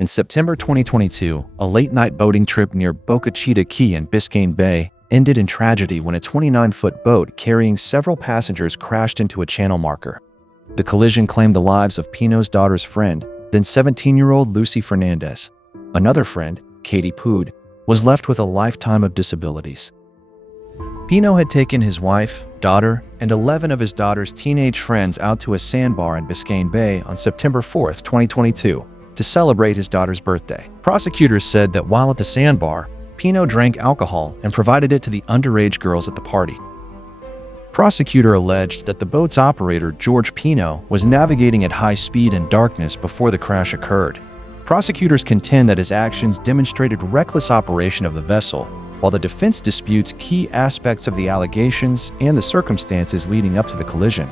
In September 2022, a late-night boating trip near Boca Chita Key in Biscayne Bay ended in tragedy when a 29-foot boat carrying several passengers crashed into a channel marker. The collision claimed the lives of Pino's daughter's friend, then 17-year-old Lucy Fernandez. Another friend, Katy Puig, was left with a lifetime of disabilities. Pino had taken his wife, daughter, and 11 of his daughter's teenage friends out to a sandbar in Biscayne Bay on September 4, 2022, to celebrate his daughter's birthday. Prosecutors said that while at the sandbar, Pino drank alcohol and provided it to the underage girls at the party. Prosecutor alleged that the boat's operator, George Pino, was navigating at high speed in darkness before the crash occurred. Prosecutors contend that his actions demonstrated reckless operation of the vessel, while the defense disputes key aspects of the allegations and the circumstances leading up to the collision.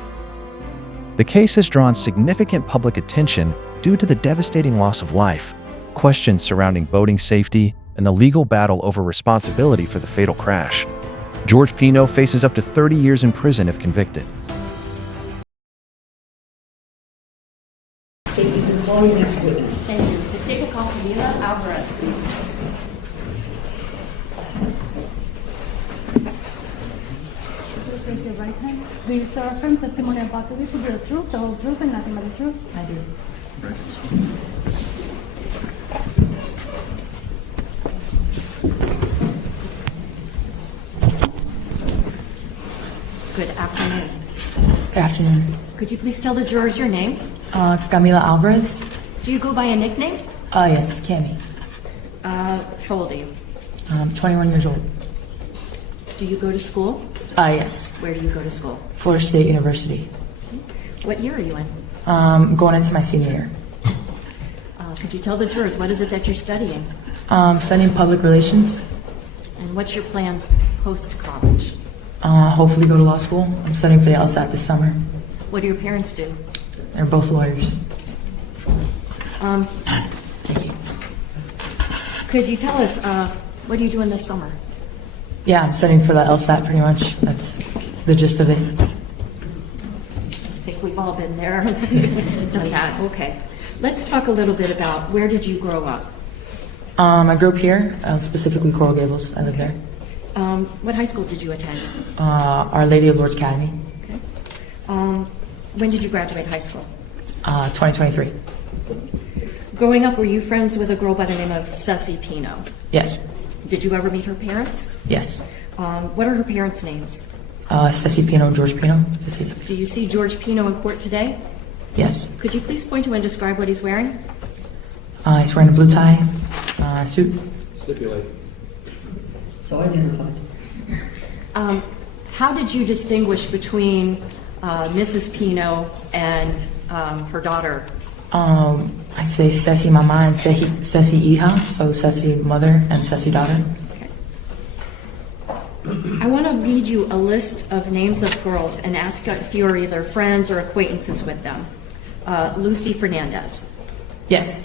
The case has drawn significant public attention due to the devastating loss of life, questions surrounding boating safety, and the legal battle over responsibility for the fatal crash. George Pino faces up to 30 years in prison if convicted. Thank you for calling the next witness. Thank you. The state will call Camila Alvarez, please. Raise your right hand. Do you swear affirm testimony about to give the truth, the whole truth, and nothing but the truth? I do. Good afternoon. Good afternoon. Could you please tell the jurors your name? Camila Alvarez. Do you go by a nickname? Yes, Cammy. How old are you? 21 years old. Do you go to school? Yes. Where do you go to school? Florida State University. What year are you in? Going into my senior year. Could you tell the jurors what is it that you're studying? Studying public relations. And what's your plans post-college? Hopefully go to law school. I'm studying for the LSAT this summer. What do your parents do? They're both lawyers. Thank you. Could you tell us, what are you doing this summer? Yeah, I'm studying for the LSAT pretty much. That's the gist of it. I think we've all been there, done that. Okay. Let's talk a little bit about where did you grow up? I grew up here, specifically Coral Gables. I live there. What high school did you attend? Our Lady of Lourdes Academy. Okay. When did you graduate high school? 2023. Growing up, were you friends with a girl by the name of Ceci Pino? Yes. Did you ever meet her parents? Yes. What are her parents' names? Ceci Pino and George Pino. Do you see George Pino in court today? Yes. Could you please point to and describe what he's wearing? He's wearing a blue tie, suit. Stipulate. So identified. How did you distinguish between Mrs. Pino and her daughter? I say Ceci mama and Ceci hija, so Ceci mother and Ceci daughter. Okay. I want to read you a list of names of girls and ask if you are either friends or acquaintances with them. Lucy Fernandez. Yes.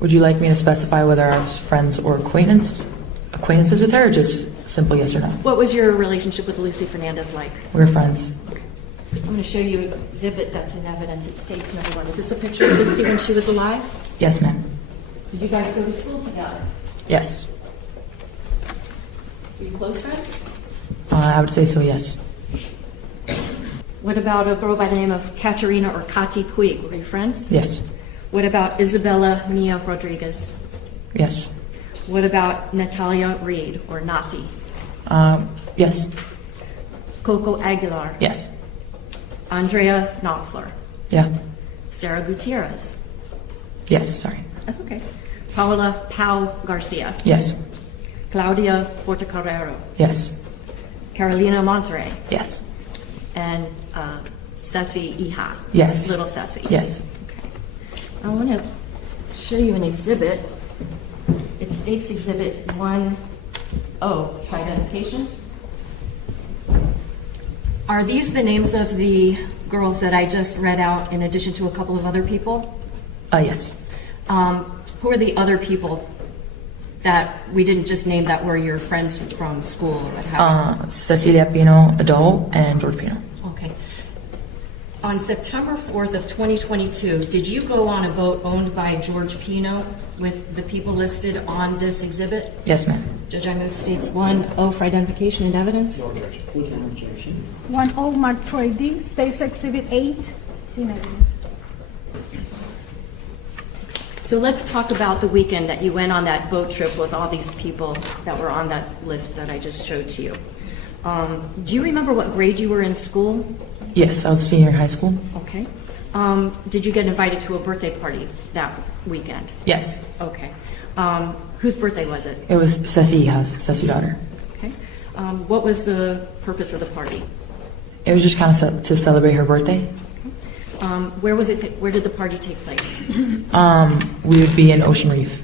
Would you like me to specify whether I was friends or acquaintances with her, or just simple yes or no? What was your relationship with Lucy Fernandez like? We were friends. I'm going to show you an exhibit that's in evidence. It states number 1. Is this a picture of Lucy when she was alive? Yes, ma'am. Did you guys go to school together? Yes. Were you close friends? I would say so, yes. What about a girl by the name of Katerina or Katy Puig? Were you friends? Yes. What about Isabella Mia Rodriguez? Yes. What about Natalia Reed or Nati? Yes. Coco Aguilar? Yes. Andrea Knopfler? Yeah. Sarah Gutierrez? Yes, sorry. That's okay. Paola Pau Garcia? Yes. Claudia Portocarrero? Yes. Carolina Monterrey? Yes. And Ceci Iha? Yes. Little Ceci? Yes. Okay. I want to show you an exhibit. It states Exhibit 1O for identification. Are these the names of the girls that I just read out in addition to a couple of other people? Yes. Who are the other people that we didn't just name that were your friends from school or what have you? Cecilia Pino, adult, and George Pino. Okay. On September 4th of 2022, did you go on a boat owned by George Pino with the people listed on this exhibit? Yes, ma'am. Judge, I move states 1-0 for identification and evidence. Without objection. 1-0 marked for ID, State's Exhibit 8, in evidence. So let's talk about the weekend that you went on that boat trip with all these people that were on that list that I just showed to you. Do you remember what grade you were in school? Yes, I was a senior in high school. Okay. Did you get invited to a birthday party that weekend? Yes. Okay. Whose birthday was it? It was Ceci Iha's, Ceci daughter. Okay. What was the purpose of the party? It was just kind of to celebrate her birthday. Where was it? Where did the party take place? We would be in Ocean Reef.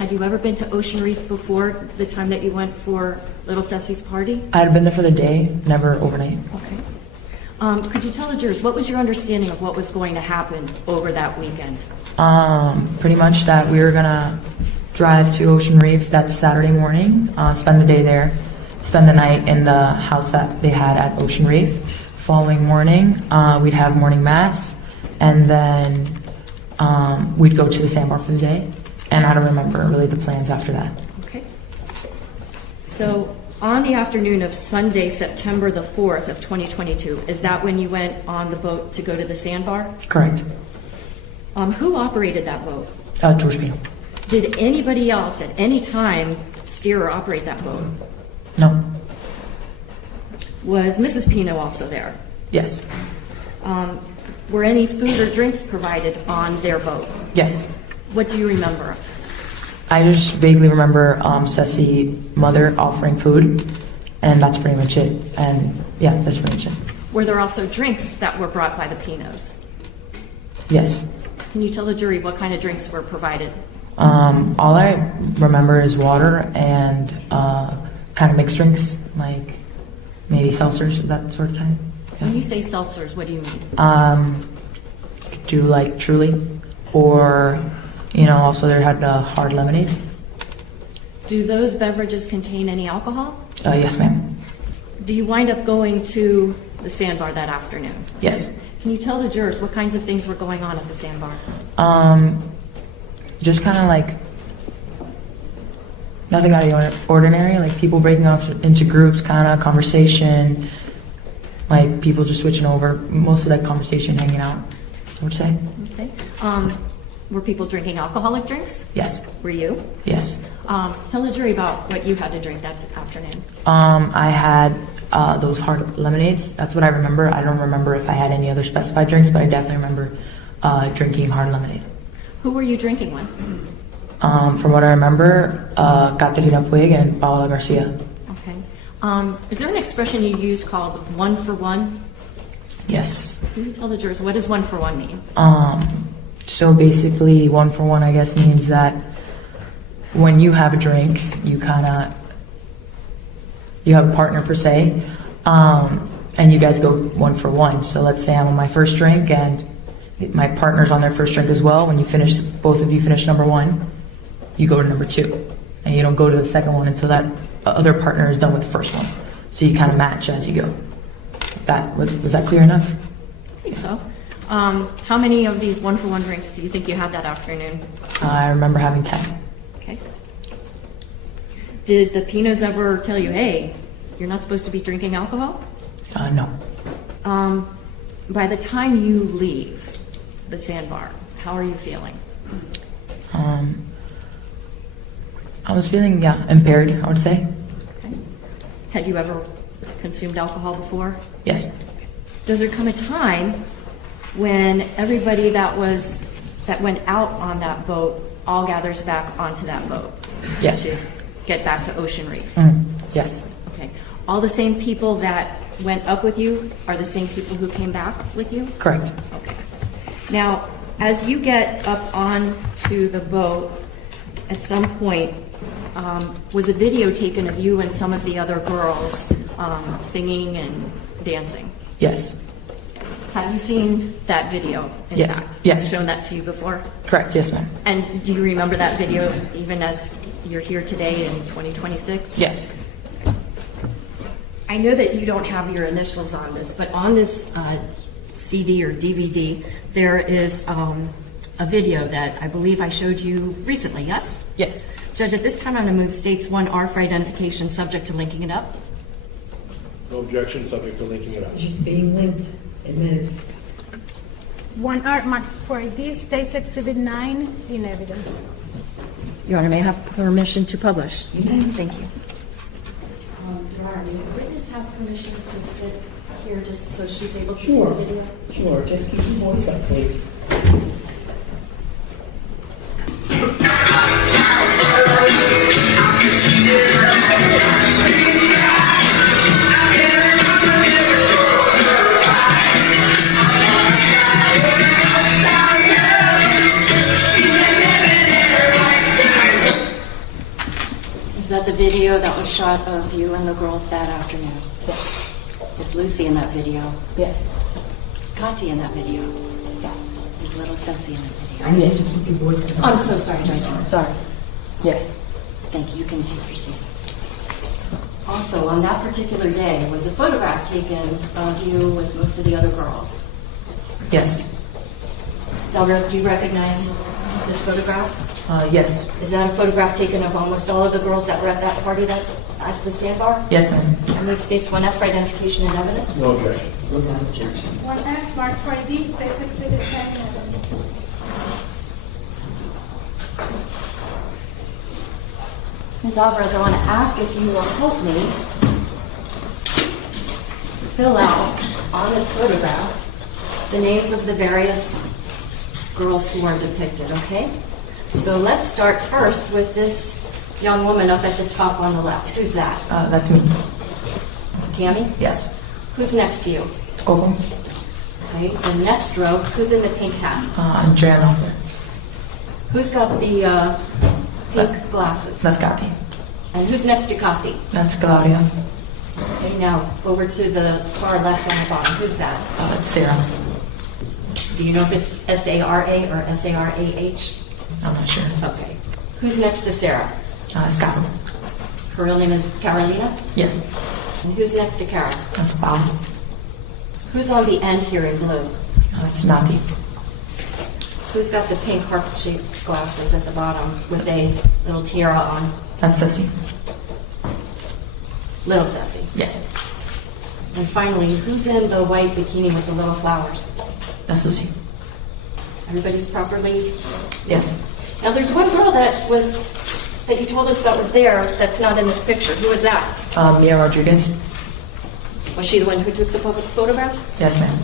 Had you ever been to Ocean Reef before the time that you went for little Ceci's party? I had been there for the day, never overnight. Okay. Could you tell the jurors, what was your understanding of what was going to happen over that weekend? Pretty much that we were gonna drive to Ocean Reef that Saturday morning, spend the day there, spend the night in the house that they had at Ocean Reef. Following morning, we'd have morning mass, and then we'd go to the sandbar for the day. And I don't remember really the plans after that. Okay. So on the afternoon of Sunday, September the 4th of 2022, is that when you went on the boat to go to the sandbar? Correct. Who operated that boat? George Pino. Did anybody else at any time steer or operate that boat? No. Was Mrs. Pino also there? Yes. Were any food or drinks provided on their boat? Yes. What do you remember? I just vaguely remember Ceci mother offering food, and that's pretty much it. And yeah, that's pretty much it. Were there also drinks that were brought by the Pinos? Yes. Can you tell the jury what kind of drinks were provided? All I remember is water and kind of mixed drinks, like maybe seltzers, that sort of thing. When Yeah. you say seltzers, what do you mean? Do like Truly, or also they had the hard lemonade. Do those beverages contain any alcohol? Yes, ma'am. Do you wind up going to the sandbar that afternoon? Yes. Can you tell the jurors what kinds of things were going on at the sandbar? Just kind of like nothing out of the ordinary, like people breaking off into groups, kind of conversation, like people just switching over. Most of that conversation, hanging out, I would say. Okay. Were people drinking alcoholic drinks? Yes. Were you? Yes. Tell the jury about what you had to drink that afternoon. I had those hard lemonades. That's what I remember. I don't remember if I had any other specified drinks, but I definitely remember drinking hard lemonade. Who were you drinking with? From what I remember, Katy Puig and Paola Garcia. Okay. Is there an expression you use called one for one? Yes. Can you tell the jurors, what does one for one mean? So basically, one for one, I guess, means that when you have a drink, you have a partner per se, and you guys go one for one. So let's say I'm on my first drink and my partner's on their first drink as well. When both of you finish number one, you go to number two, and you don't go to the second one until that other partner is done with the first one. So you kind of match as you go. Was that clear enough? I think so. How many of these one for one drinks do you think you had that afternoon? I remember having 10. Okay. Did the Pinos ever tell you, hey, you're not supposed to be drinking alcohol? No. By the time you leave the sandbar, how are you feeling? I was feeling, impaired, I would say. Okay. Had you ever consumed alcohol before? Yes. Does there come a time when everybody that went out on that boat all gathers back onto that boat? Yes. To get back to Ocean Reef? Yes. Okay. All the same people that went up with you are the same people who came back with you? Correct. Okay. Now, as you get up onto the boat, at some point, was a video taken of you and some of the other girls singing and dancing? Yes. Have you seen that video? In Yes. fact? Yes. Shown that to you before? Correct. Yes, ma'am. And do you remember that video even as you're here today in 2026? Yes. I know that you don't have your initials on this, but on this CD or DVD, there is a video that I believe I showed you recently, yes? Yes. Judge, at this time, I'm going to move States 1R for identification subject to linking it up. No objection, subject to linking it up. Just being linked, admitted. 1R marked for ID, States Exhibit 9 in evidence. Your Honor, may I have permission to publish? You may. Thank you. Your Honor, may the witness have permission to sit here just so she's able to see Sure. the video? Sure, just keep your voice up, please. Is that the video that was shot of you and the girls that afternoon? Yes. Is Lucy in that video? Yes. Is Katy in that video? Yeah. Is little Ceci in that video? I need to keep your voices up. I'm so sorry, Judge. Sorry. Yes. Thank you. You can take your seat. Also, on that particular day, was a photograph taken of you with most of the other girls. Yes. Alvarez, do you recognize this photograph? Yes. Is that a photograph taken of almost all of the girls that were at that party at the sandbar? Yes, ma'am. I move States 1F for identification and evidence. No objection. Without objection. 1F marked for ID, States Exhibit 10 in evidence. Ms. Alvarez, I want to ask if you will help me fill out on this photograph the names of the various girls who are depicted, okay? So let's start first with this young woman up at the top on the left. Who's that? That's me. Cammie? Yes. Who's next to you? Coco. Okay, the next row, who's in the pink hat? Andrea Noffer. Who's got the pink glasses? That's Katy. And who's next to Katy? That's Claudia. Okay, now over to the far left on the bottom. Who's that? That's Sarah. Do you know if it's S-A-R-A or S-A-R-A-H? I'm not sure. Okay. Who's next to Sarah? It's Carol. Her real name is Carolina? Yes. And who's next to Carol? That's Paolo. Who's on the end here in blue? That's Nati. Who's got the pink heart-shaped glasses at the bottom with a little tiara on? That's Ceci. Little Ceci. Yes. And finally, who's in the white bikini with the little flowers? That's Lucy. Everybody's properly... Yes. Now, there's one girl that you told us that was there that's not in this picture. Who was that? Mia Rodriguez. Was she the one who took the public photograph? Yes, ma'am.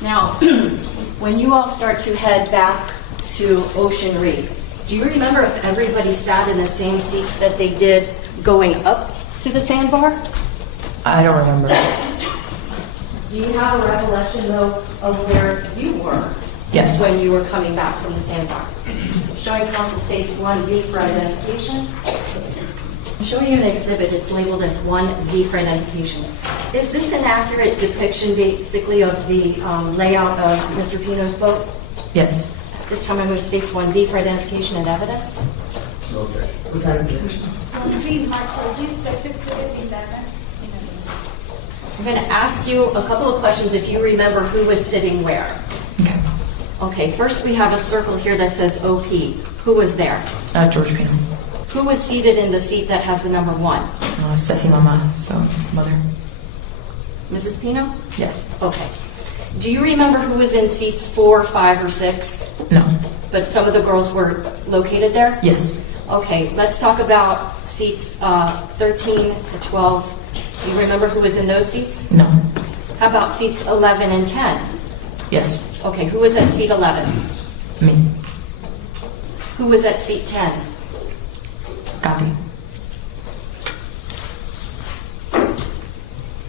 Now, when you all start to head back to Ocean Reef, do you remember if everybody sat in the same seats that they did going up to the sandbar? I don't remember. Do you have a recollection, though, of where you were? Yes. When you were coming back from the sandbar? Showing counsel states 1V for identification. I'm showing you an exhibit. It's labeled as 1V for identification. Is this an accurate depiction, basically, of the layout of Mr. Pino's boat? Yes. This time I move states 1V for identification and evidence. No objection. Without objection. 1B marked for ID, States Exhibit 11 in evidence. I'm going to ask you a couple of questions if you remember who was sitting where. Okay. Okay, first we have a circle here that says OP. Who was there? George Pino. Who was seated in the seat that has the number 1? Ceci Mama, so mother. Mrs. Pino? Yes. Okay. Do you remember who was in seats 4, 5, or 6? No. But some of the girls were located there? Yes. Okay, let's talk about seats 13 to 12. Do you remember who was in those seats? No. How about seats 11 and 10? Yes. Okay, who was at seat 11? Me. Who was at seat 10? Katy.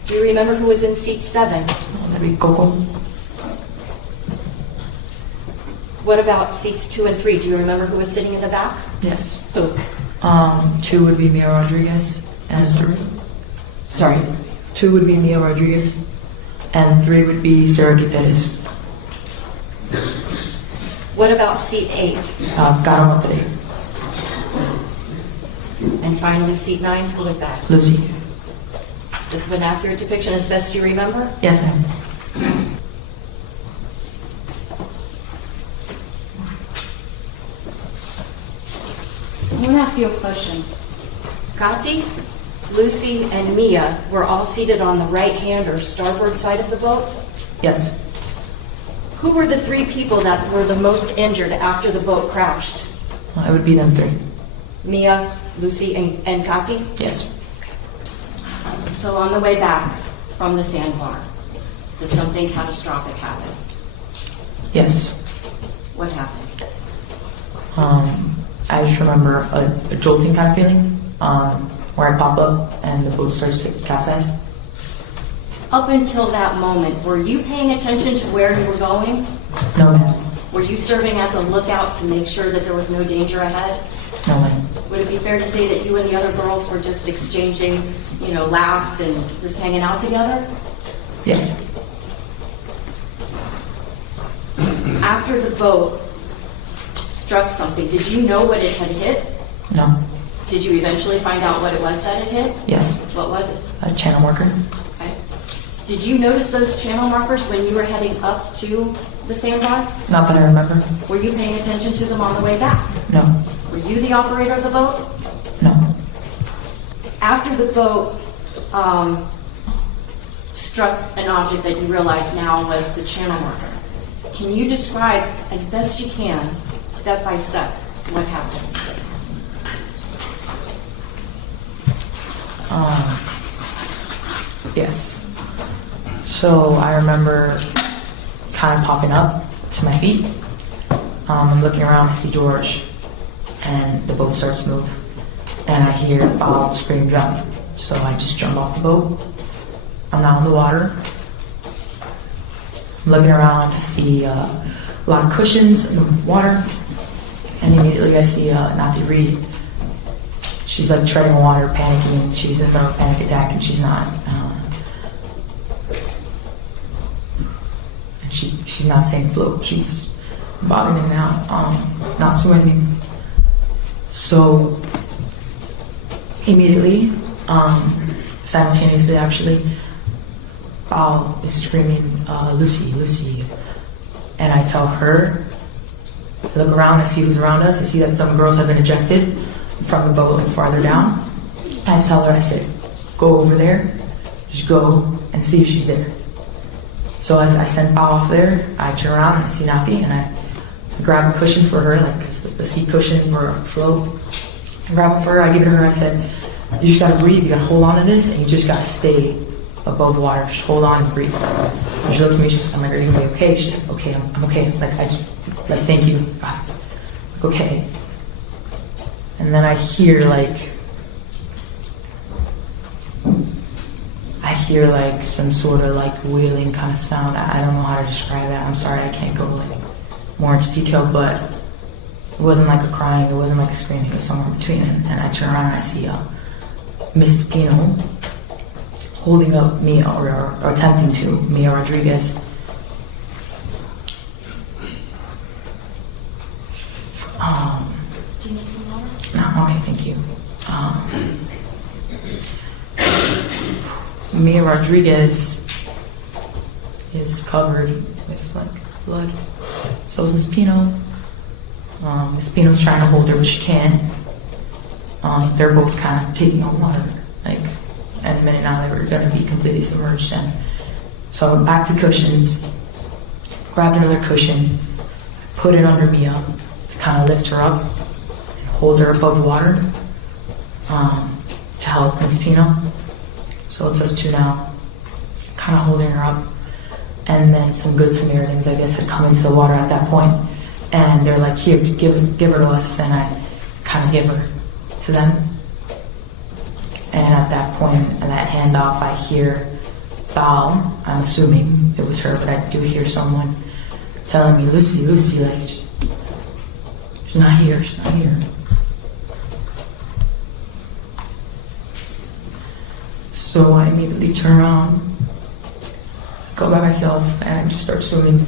Do you remember who was in seat 7? That'd be Coco. What about seats 2 and 3? Do you remember who was sitting in the back? Yes. Who? 2 would be Mia Rodriguez, and 3. Sorry. 2 would be Mia Rodriguez, and 3 would be Sarah Guiterres. What about seat 8? Caro Monterey. And finally, seat 9, who was that? Lucy. This is an accurate depiction as best you remember? Yes, ma'am. I want to ask you a question. Katy, Lucy, and Mia were all seated on the right-hand or starboard side of the boat. Yes. Who were the three people that were the most injured after the boat crashed? It would be them three. Mia, Lucy, and Katy? Yes. So on the way back from the sandbar, did something catastrophic happen? Yes. What happened? I just remember a jolting kind of feeling where I pop up and the boat starts to capsize. Up until that moment, were you paying attention to where you were going? No, ma'am. Were you serving as a lookout to make sure that there was no danger ahead? No, ma'am. Would it be fair to say that you and the other girls were just exchanging, laughs and just hanging out together? Yes. After the boat struck something, did you know what it had hit? No. Did you eventually find out what it was that it hit? Yes. What was it? A channel marker. Okay. Did you notice those channel markers when you were heading up to the sandbar? Not that I remember. Were you paying attention to them on the way back? No. Were you the operator of the boat? No. After the boat struck an object that you realize now was the channel marker, can you describe as best you can, step by step, what happens? Yes. So I remember kind of popping up to my feet. I'm looking around, I see George, and the boat starts to move. And I hear Bob scream, jump. So I just jump off the boat. I'm now in the water. I'm looking around, I see a lot of cushions in the water. And immediately I see Nathy Reed. She's like treading water, panicking. She's in a panic attack, and she's not. And she's not staying afloat. She's bobbing in and out, not swimming. So immediately, simultaneously actually, Bao is screaming, Lucy, Lucy. And I tell her, I look around, I see who's around us. I see that some girls have been ejected from the boat and farther down. I tell her, I said, go over there, just go and see if she's there. So as I send Bao off there, I turn around and I see Nathy, and I grab a cushion for her, like the seat cushions were afloat. I grab it for her, I give it to her, I said, you just gotta breathe, you gotta hold on to this, and you just gotta stay above water, just hold on and breathe. And she looks at me, she's like, I'm like, are you gonna be okay? She's like, okay, I'm okay, thank you, God. Like, okay. And then I hear some sort of wailing kind of sound. I don't know how to describe it. I'm sorry, I can't go more into detail, but it wasn't like a crying, it wasn't like a screaming, it was somewhere in between. And I turn around and I see Mrs. Pino holding up Mia, or attempting to, Mia Rodriguez. Do you need some water? No, okay, thank you. Mia Rodriguez is covered with blood. So is Miss Pino. Miss Pino's trying to hold her, but she can't. They're both kind of taking on water. Any minute now they were going to be completely submerged. And so I went back to cushions, grabbed another cushion, put it under Mia to kind of lift her up and hold her above water to help Miss Pino. So it's us two now, kind of holding her up. And then some good Samaritans, I guess, had come into the water at that point, and they're like, here, give her to us, and I kind of give her to them. And at that point, in that handoff, I hear Bao, I'm assuming it was her, but I do hear someone telling me, Lucy, she's not here, she's not here. So I immediately turn around, go by myself, and I just start swimming.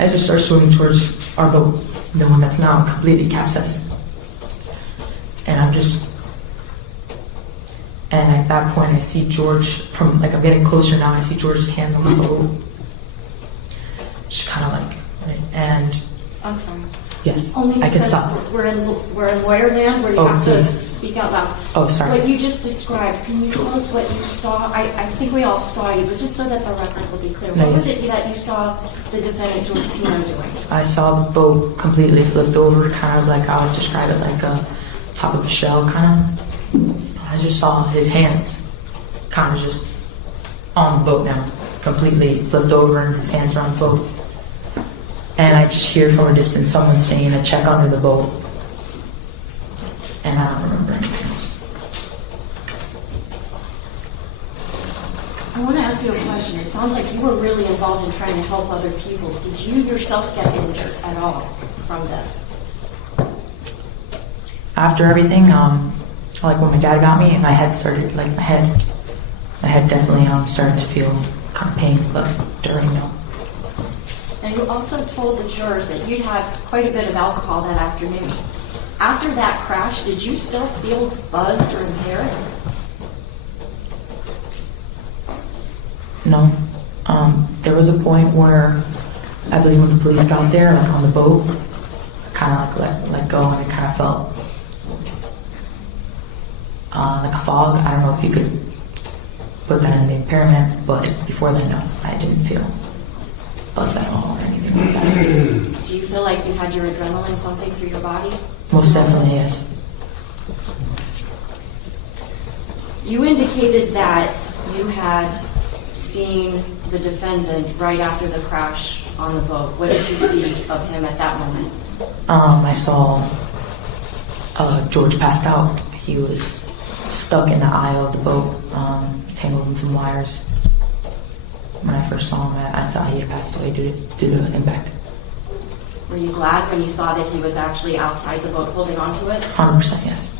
I just start swimming towards our boat, the one that's now completely capsized. And And at that point, I see George from, like, I'm getting closer now. I see George's hand on the boat. Just kind of like, and I'm sorry. yes, Only I can because stop. we're in lawyer land where you Oh, have please. to speak out loud. Oh, sorry. What you just described, can you tell us what you saw? I think we all saw you, but just so that the record will be clear. What was Nice. it that you saw the defendant, George Pino, doing? I saw the boat completely flipped over, kind of like, I would describe it like a top of a shell, kind of. I just saw his hands kind of just on the boat now. It's completely flipped over and his hands are on the boat. And I just hear from a distance someone saying a check under the boat. And I don't remember anything else. I want to ask you a question. It sounds like you were really involved in trying to help other people. Did you yourself get injured at all from this? After everything, like when my dad got me, my head started, like my head definitely started to feel kind of pain, but during no. Now, you also told the jurors that you'd had quite a bit of alcohol that afternoon. After that crash, did you still feel buzzed or impaired? No. There was a point where I believe when the police got there, like on the boat, kind of like let go, and it kind of felt like a fog. I don't know if you could put that in the impairment, but before then, no, I didn't feel buzzed at all or anything like that. Do you feel like you had your adrenaline pumping through your body? Most definitely, yes. You indicated that you had seen the defendant right after the crash on the boat. What did you see of him at that moment? I saw George passed out. He was stuck in the aisle of the boat, tangled in some wires. When I first saw him, I thought he had passed away due to impact. Were you glad when you saw that he was actually outside the boat holding onto it? 100% yes.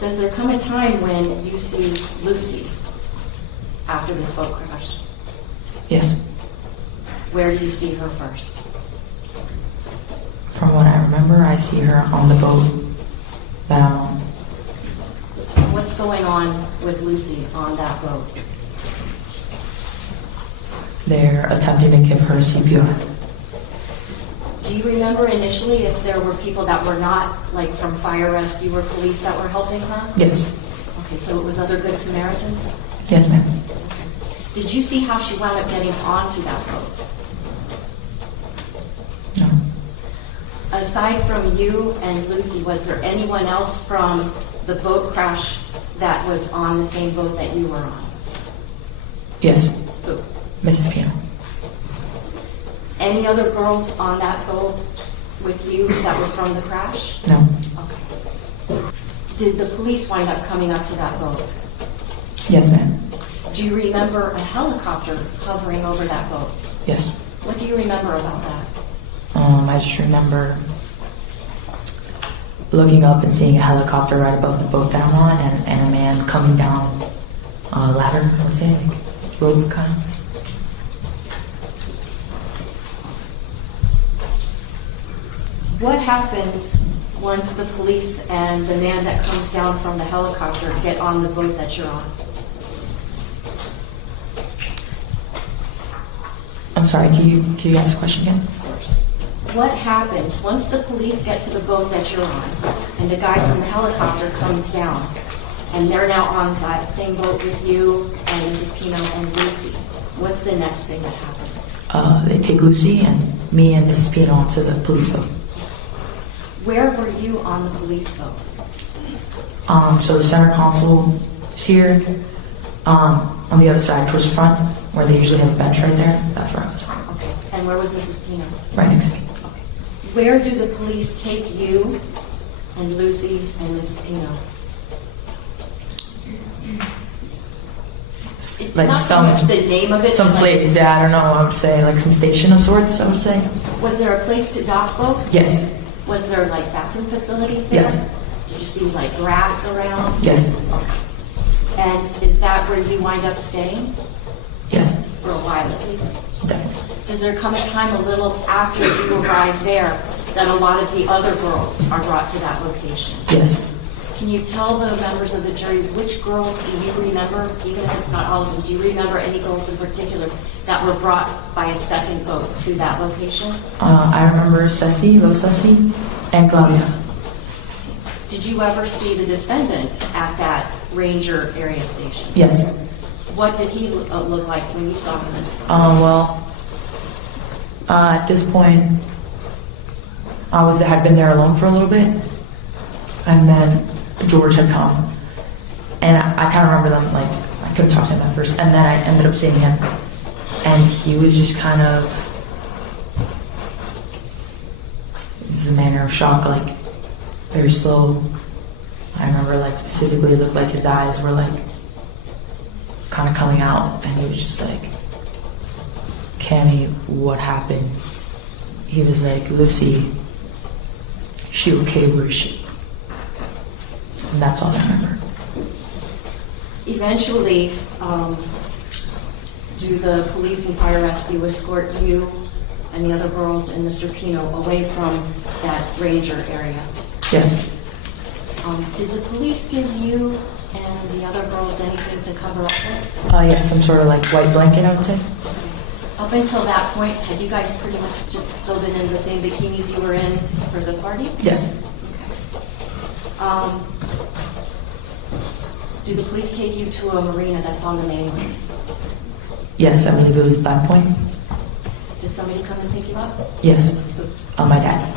Does there come a time when you see Lucy after this boat crash? Yes. Where do you see her first? From what I remember, I see her on the boat that I'm on. What's going on with Lucy on that boat? They're attempting to give her CPR. Do you remember initially if there were people that were not, like from fire rescue or police that were helping her? Yes. Okay, so it was other Good Samaritans? Yes, ma'am. Did you see how she wound up getting onto that boat? No. Aside from you and Lucy, was there anyone else from the boat crash that was on the same boat that you were on? Yes. Who? Mrs. Pino. Any other girls on that boat with you that were from the crash? No. Okay. Did the police wind up coming up to that boat? Yes, ma'am. Do you remember a helicopter hovering over that boat? Yes. What do you remember about that? I just remember looking up and seeing a helicopter right above the boat that I'm on, and a man coming down a ladder, I would say, like rope kind of. What happens once the police and the man that comes down from the helicopter get on the boat that you're on? I'm sorry, can you ask the question again? Of course. What happens once the police get to the boat that you're on and the guy from the helicopter comes down and they're now on that same boat with you and Mrs. Pino and Lucy? What's the next thing that happens? They take Lucy and me and Mrs. Pino onto the police boat. Where were you on the police boat? So the center console is here. On the other side, towards the front, where they usually have a bench right there, that's where I was. Okay. And where was Mrs. Pino? Right next to me. Okay. Where do the police take you and Lucy and Mrs. Pino? Like Not so much the name of it. some but like, place, yeah, I don't know, I would say, like some station of sorts, I would say. was there a place to dock boats? Yes. Was there like bathroom facilities there? Yes. Did you see like grass around? Yes. And is that where you wind up staying Yes. for a while at least? Definitely. Does there come a time a little after you arrive there that a lot of the other girls are brought to that location? Yes. Can you tell the members of the jury which girls do you remember, even if it's not all of them, do you remember any girls in particular that were brought by a second boat to that location? I remember Ceci, little Ceci, and Claudia. Did you ever see the defendant at that Ranger area station? Yes. What did he look like when you saw him? At this point, had been there alone for a little bit, and then George had come, and I kind of remember them, like, I couldn't talk to him at first, and then I ended up seeing him, and he was just kind of, this is a manner of shock, like, very slow. I remember, like, specifically, it looked like his eyes were, like, kind of coming out, and he was just like, Cammy, what happened? He was like, Lucy, she okay, where is she? And that's all I remember. Eventually, do the police and fire rescue escort you and the other girls and Mr. Pino away from that Ranger area? Yes. Did the police give you and the other girls anything to cover up with? Yes, some sort of like white blanket, I would say. Up until that point, had you guys pretty much just still been in the same bikinis you were in for the party? Yes. Okay. Do the police take you to a marina that's on the mainland? Yes, I believe it was Black Point. Does somebody come and pick you up? Yes. My dad.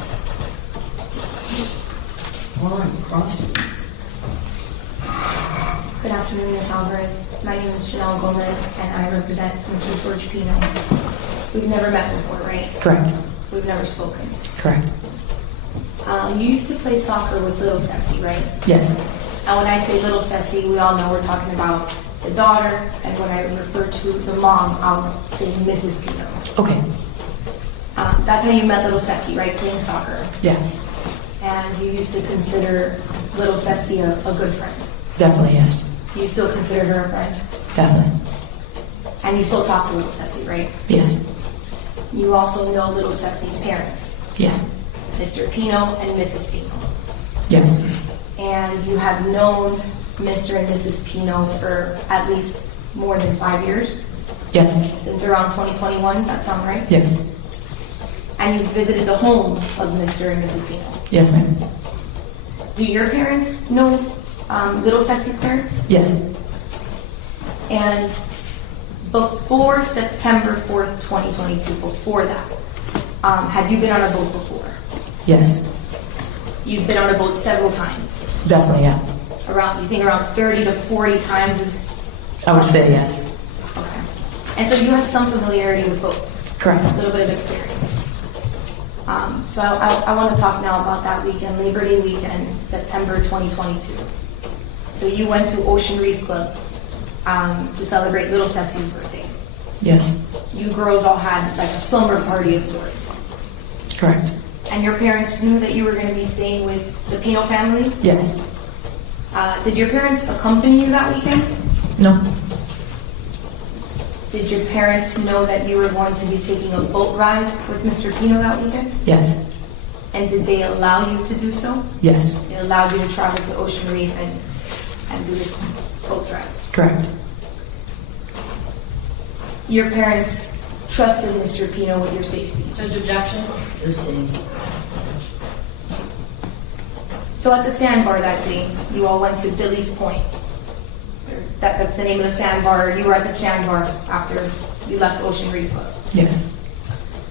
All right, cross. Good afternoon, Ms. Alvarez. My name is Chanel Gomez, and I represent Mr. George Pino. We've never met before, right? Correct. We've never spoken. Correct. You used to play soccer with little Ceci, right? Yes. And when I say little Ceci, we all know we're talking about the daughter, and when I refer to the mom, I'll say Mrs. Pino. Okay. That's how you met little Ceci, right? Playing soccer. Yeah. And you used to consider little Ceci a good friend. Definitely, yes. You still consider her a friend? Definitely. And you still talk to little Ceci, right? Yes. You also know little Ceci's parents, Yes. Mr. Pino and Mrs. Pino. Yes. And you have known Mr. and Mrs. Pino for at least more than 5 years, Yes. since around 2021, that sound right? Yes. And you visited the home of Mr. and Mrs. Pino. Yes, ma'am. Do your parents know little Ceci's parents? Yes. And before September 4th, 2022, before that, had you been on a boat before? Yes. You've been on a boat several times. Definitely, yeah. You think around 30 to 40 times is... I would say yes. Okay. And so you have some familiarity with boats. Correct. A little bit of experience. So I want to talk now about that weekend, Labor Day weekend, September 2022. So you went to Ocean Reef Club to celebrate little Ceci's birthday. Yes. You girls all had like a slumber party of sorts. Correct. And your parents knew that you were going to be staying with the Pino family? Yes. Did your parents accompany you that weekend? No. Did your parents know that you were going to be taking a boat ride with Mr. Pino that weekend? Yes. And did they allow you to do so? Yes. They allowed you to travel to Ocean Reef and do this boat drive? Correct. Your parents trusted Mr. Pino with your safety. Judge objection. Sustained. So at the sandbar that day, you all went to Billy's Point. That's the name of the sandbar. You were at the sandbar after you left Ocean Reef Club. Yes.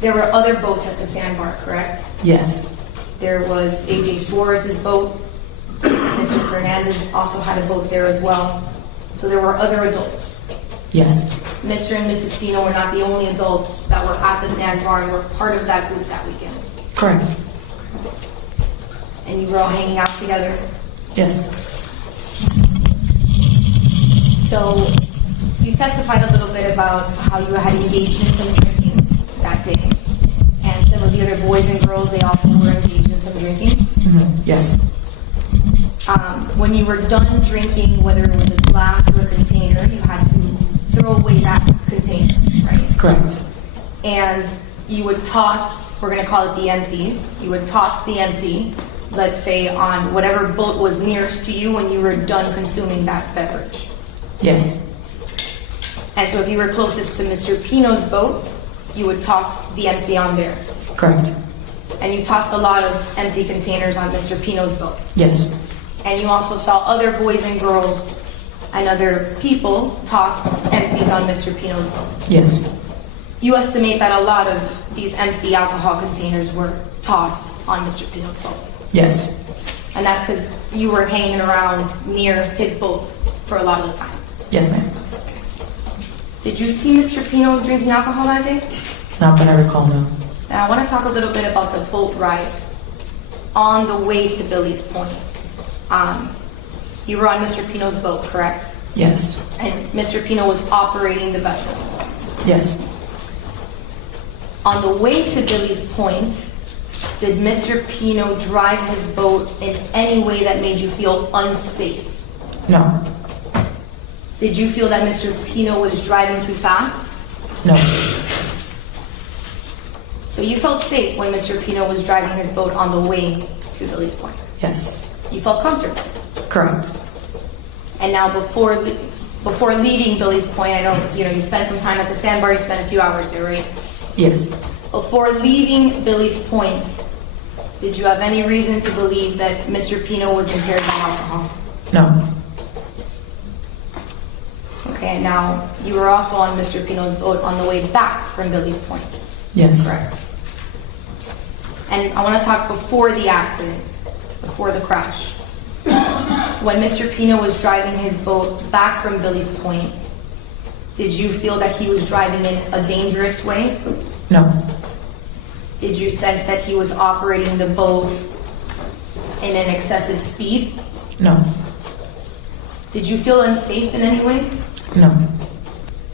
There were other boats at the sandbar, correct? Yes. There was AJ Suarez's boat. Mr. Fernandez also had a boat there as well. So there were other adults. Yes. Mr. and Mrs. Pino were not the only adults that were at the sandbar and were part of that group that weekend. Correct. And you were all hanging out together. Yes. So you testified a little bit about how you had engaged in some drinking that day. And some of the other boys and girls, they also were engaged in some drinking. Mm-hmm. Yes. When you were done drinking, whether it was a glass or a container, you had to throw away that container, right? Correct. And you would toss, we're going to call it the empties, you would toss the empty let's say, on whatever boat was nearest to you when you were done consuming that beverage. Yes. And so if you were closest to Mr. Pino's boat, you would toss the empty on there. Correct. And you tossed a lot of empty containers on Mr. Pino's boat. Yes. And you also saw other boys and girls and other people toss empties on Mr. Pino's boat. Yes. You estimate that a lot of these empty alcohol containers were tossed on Mr. Pino's boat. Yes. And that's because you were hanging around near his boat for a lot of the time. Yes, ma'am. Did you see Mr. Pino drinking alcohol that day? Not that I recall, no. Now I want to talk a little bit about the boat ride on the way to Billy's Point. You were on Mr. Pino's boat, correct? Yes. And Mr. Pino was operating the vessel. Yes. On the way to Billy's Point, did Mr. Pino drive his boat in any way that made you feel unsafe? No. Did you feel that Mr. Pino was driving too fast? No. So you felt safe when Mr. Pino was driving his boat on the way to Billy's Point? Yes. You felt comfortable? Correct. And now before leaving Billy's Point, I know, you spent some time at the sandbar, you spent a few hours there, right? Yes. Before leaving Billy's Point, did you have any reason to believe that Mr. Pino was impaired by alcohol? No. Okay, now you were also on Mr. Pino's boat on the way back from Billy's Point. Yes. Correct. And I want to talk before the accident, before the crash. When Mr. Pino was driving his boat back from Billy's Point, did you feel that he was driving in a dangerous way? No. Did you sense that he was operating the boat in an excessive speed? No. Did you feel unsafe in any way? No.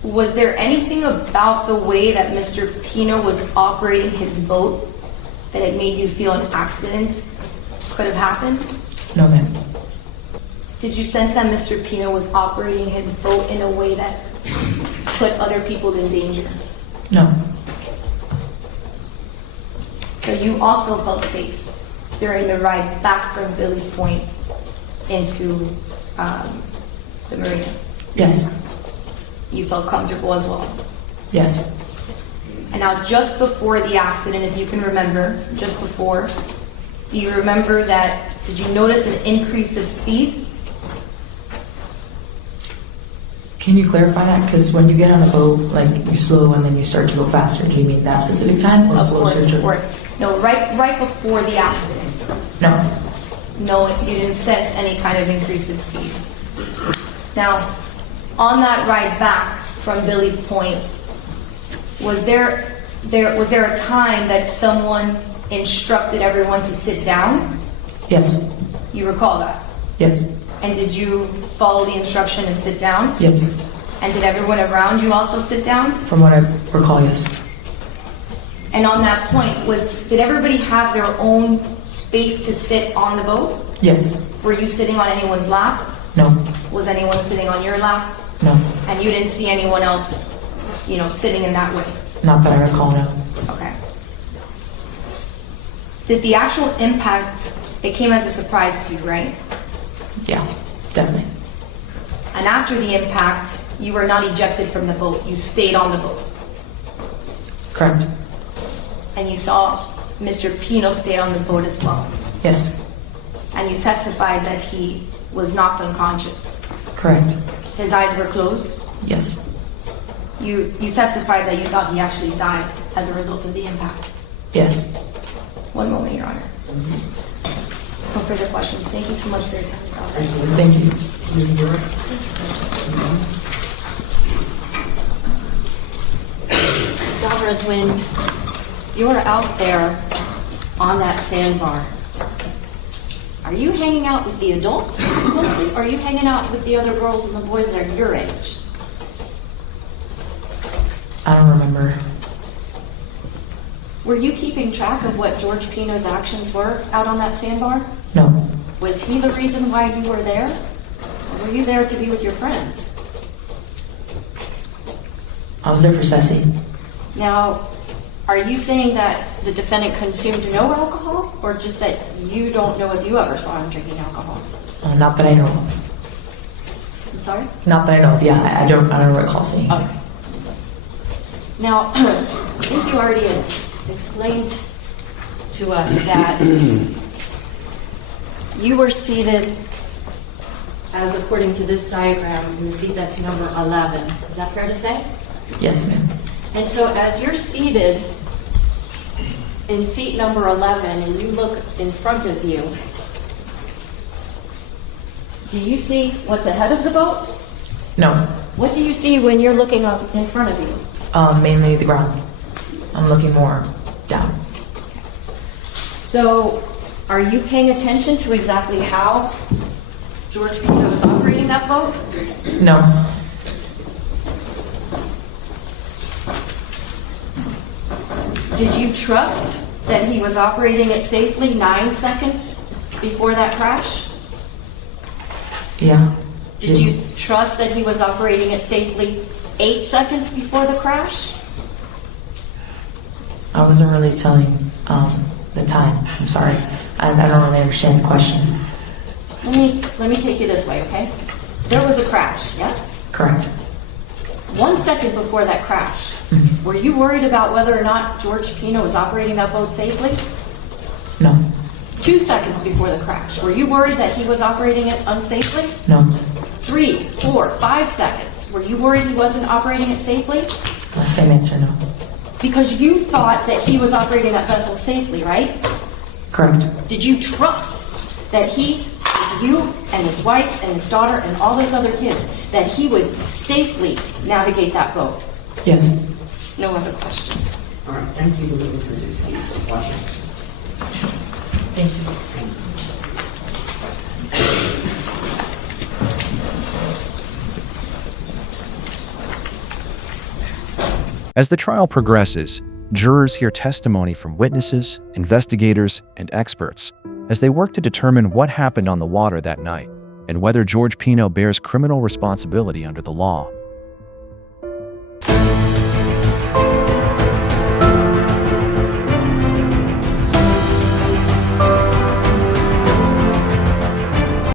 Was there anything about the way that Mr. Pino was operating his boat that it made you feel an accident could have happened? No, ma'am. Did you sense that Mr. Pino was operating his boat in a way that put other people in danger? No. So you also felt safe during the ride back from Billy's Point into the marina? Yes. You felt comfortable as well? Yes. And now just before the accident, if you can remember, just before, do you remember did you notice an increase of speed? Can you clarify that? Because when you get on a boat, like you slow and then you start to go faster. Do you mean that specific time or Of closer course, to? of course. No, right before the accident. No. No, if you didn't sense any kind of increase of speed. Now, on that ride back from Billy's Point, was there a time that someone instructed everyone to sit down? Yes. You recall that? Yes. And did you follow the instruction and sit down? Yes. And did everyone around you also sit down? From what I recall, yes. And on that point, did everybody have their own space to sit on the boat? Yes. Were you sitting on anyone's lap? No. Was anyone sitting on your lap? No. And you didn't see anyone else, sitting in that way? Not that I recall, no. Okay. Did the actual impact, it came as a surprise to you, right? Yeah, definitely. And after the impact, you were not ejected from the boat. You stayed on the boat. Correct. And you saw Mr. Pino stay on the boat as well. Yes. And you testified that he was knocked unconscious. Correct. His eyes were closed. Yes. You testified that you thought he actually died as a result of the impact. Yes. One moment, Your Honor. No further questions. Thank you so much for your time, Ms. Alvarez. Thank you. Ms. Alvarez, when you were out there on that sandbar, are you hanging out with the adults mostly, or are you hanging out with the other girls and the boys that are your age? I don't remember. Were you keeping track of what George Pino's actions were out on that sandbar? No. Was he the reason why you were there? Or were you there to be with your friends? I was there for Ceci. Now, are you saying that the defendant consumed no alcohol? or just that you don't know if you ever saw him drinking alcohol? Not that I know of. I'm sorry? Not that I know of. Yeah, I don't recall seeing. Okay. Now, I think you already had explained to us that you were seated, as according to this diagram, in the seat that's number 11. Is that fair to say? Yes, ma'am. And so as you're seated in seat number 11 and you look in front of you, do you see what's ahead of the boat? No. What do you see when you're looking up in front of you? Mainly the ground. I'm looking more down. So are you paying attention to exactly how George Pino was operating that boat? No. Did you trust that he was operating it safely 9 seconds before that crash? Yeah. Did you trust that he was operating it safely 8 seconds before the crash? I wasn't really telling the time. I'm sorry. I don't really understand the question. Let me take you this way, okay? There was a crash, yes? Correct. 1 second before that crash, were you worried about whether or not George Pino was operating that boat safely? No. 2 seconds before the crash, were you worried that he was operating it unsafely? No. 3, 4, 5 seconds, were you worried he wasn't operating it safely? Same answer, no. Because you thought that he was operating that vessel safely, right? Correct. Did you trust that he, you and his wife and his daughter and all those other kids, that he would safely navigate that boat? Yes. No other questions. All right, thank you. This is excused. Watch it. Thank you. As the trial progresses, jurors hear testimony from witnesses, investigators, and experts as they work to determine what happened on the water that night and whether George Pino bears criminal responsibility under the law.